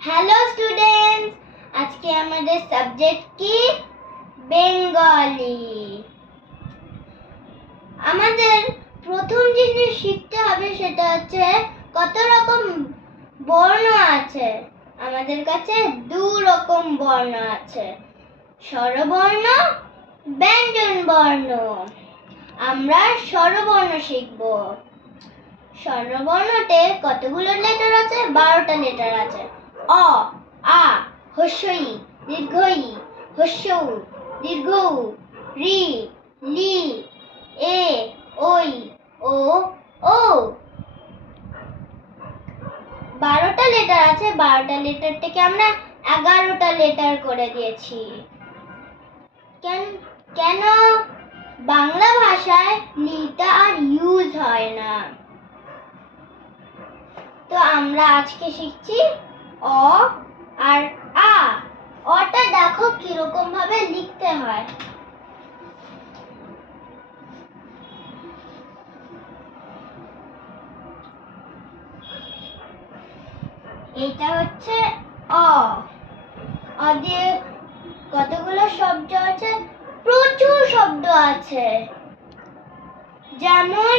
Hello students, আজকে আমাদের subject কি? বেঙ্গলি। আমাদের প্রথম জিনিস শিখতে হবে সেটা হচ্ছে কত রকম বর্ণ আছে। আমাদের কাছে দু রকম বর্ণ আছে, স্বরবর্ণ, ব্যঞ্জন বর্ণ। আমরা স্বরবর্ণ শিখব। স্বরবর্ণতে কতগুলো লেটার আছে? 12টা লেটার আছে। অ, আ, হস্যই, দীর্ঘই, হস্যৌ, দীর্ঘৌ, রি, লি, এ, ওই, ও, ও। 12টা লেটার আছে, 12টা লেটার থেকে আমরা 11টা লেটার করে দিয়েছি। কেন? বাংলা ভাষায় লিটা আর ইউজ হয় না। তো আমরা আজকে শিখছি অ আর আ। অটা দেখো কিরকম ভাবে লিখতে হয়। এটা হচ্ছে অ। অ দিয়ে কতগুলো শব্দ আছে? প্রচুর শব্দ আছে। যেমন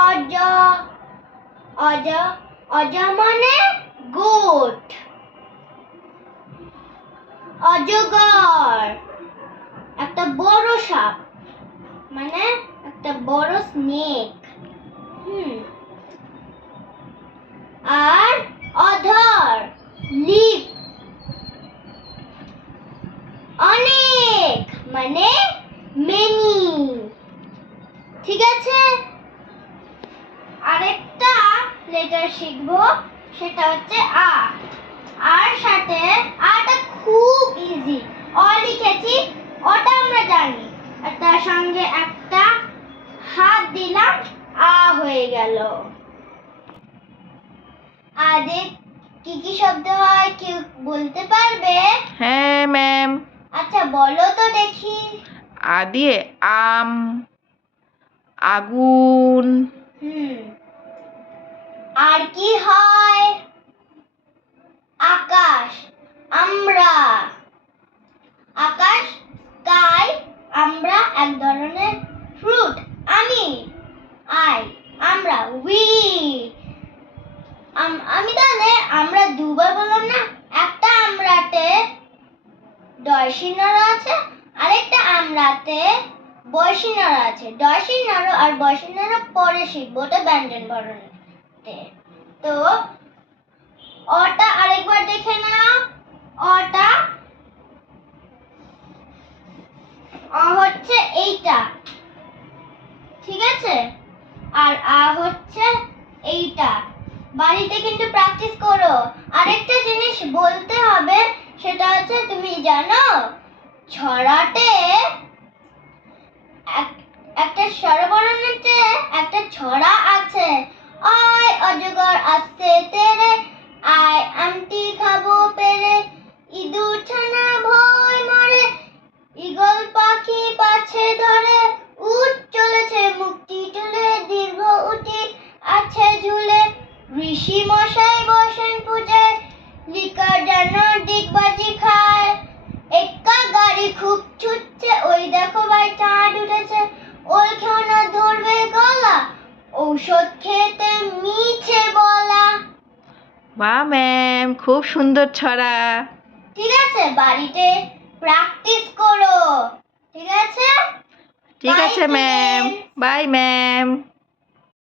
অজ, অজ, অজ মানে গোট। অজগর একটা বড় সাপ, মানে একটা বড় স্নেক। আর অধর, লিপ, অনেক মানে মেনি। ঠিক আছে, আরেকটা লেটার শিখবো, সেটা হচ্ছে আ। আর সাথে আটা খুব ইজি। অ লিখেছি, অটা আমরা জানি, আর তার সঙ্গে একটা হাত দিলাম, আ হয়ে গেল। আদে কি কি শব্দ হয় কেউ বলতে পারবে? হ্যাঁ ম্যাম। আচ্ছা বলো তো দেখি। আ দিয়ে আম, আগুন। আর কি হয়? আকাশ, আমরা। আকাশ, স্কাই। আমরা এক ধরনের ফ্রুট, আমি। আই, আমরা। উই, আমি। তাহলে আমরা দুবার বললাম না? একটা আমরাতে ডয়সিনর আছে, আরেকটা আমরাতে বয়সিনর আছে। ডয়সিনর আর বয়সিনর পরে শিখবো, ওটা ব্যঞ্জন বর্ণতে। তো অটা আরেকবার দেখে নাও। অটা, অ হচ্ছে এইটা, ঠিক আছে? আর আ হচ্ছে এইটা। বাড়িতে কিন্তু প্র্যাকটিস করো। আরেকটা জিনিস বলতে হবে, সেটা হচ্ছে তুমি জানো ছড়াতে একটা স্বরবর্ণতে একটা ছড়া আছে। আয় অজগর আসছে তেরে, আয় আমটি খাবো পেরে, ইঁদুর ছানা ভয় মরে, ঈগল পাখি পাছে ধরে, উট চলেছে মুক্তি তুলে, দীর্ঘ উঠি আছে ঝুলে, ঋষি মশাই বসেন পূজায়, লিকার যেন ডিগবাজি খায়, একা গাড়ি খুব ছুটছে, ওই দেখো ভাই চাঁদ উঠেছে, ওল খেও না ধরবে গলা, ঔষধ খেতে মিছে বলা। বাহ ম্যাম, খুব সুন্দর ছড়া। ঠিক আছে, বাড়িতে প্র্যাকটিস করো। ঠিক আছে? ঠিক আছে ম্যাম। Bye ma'am.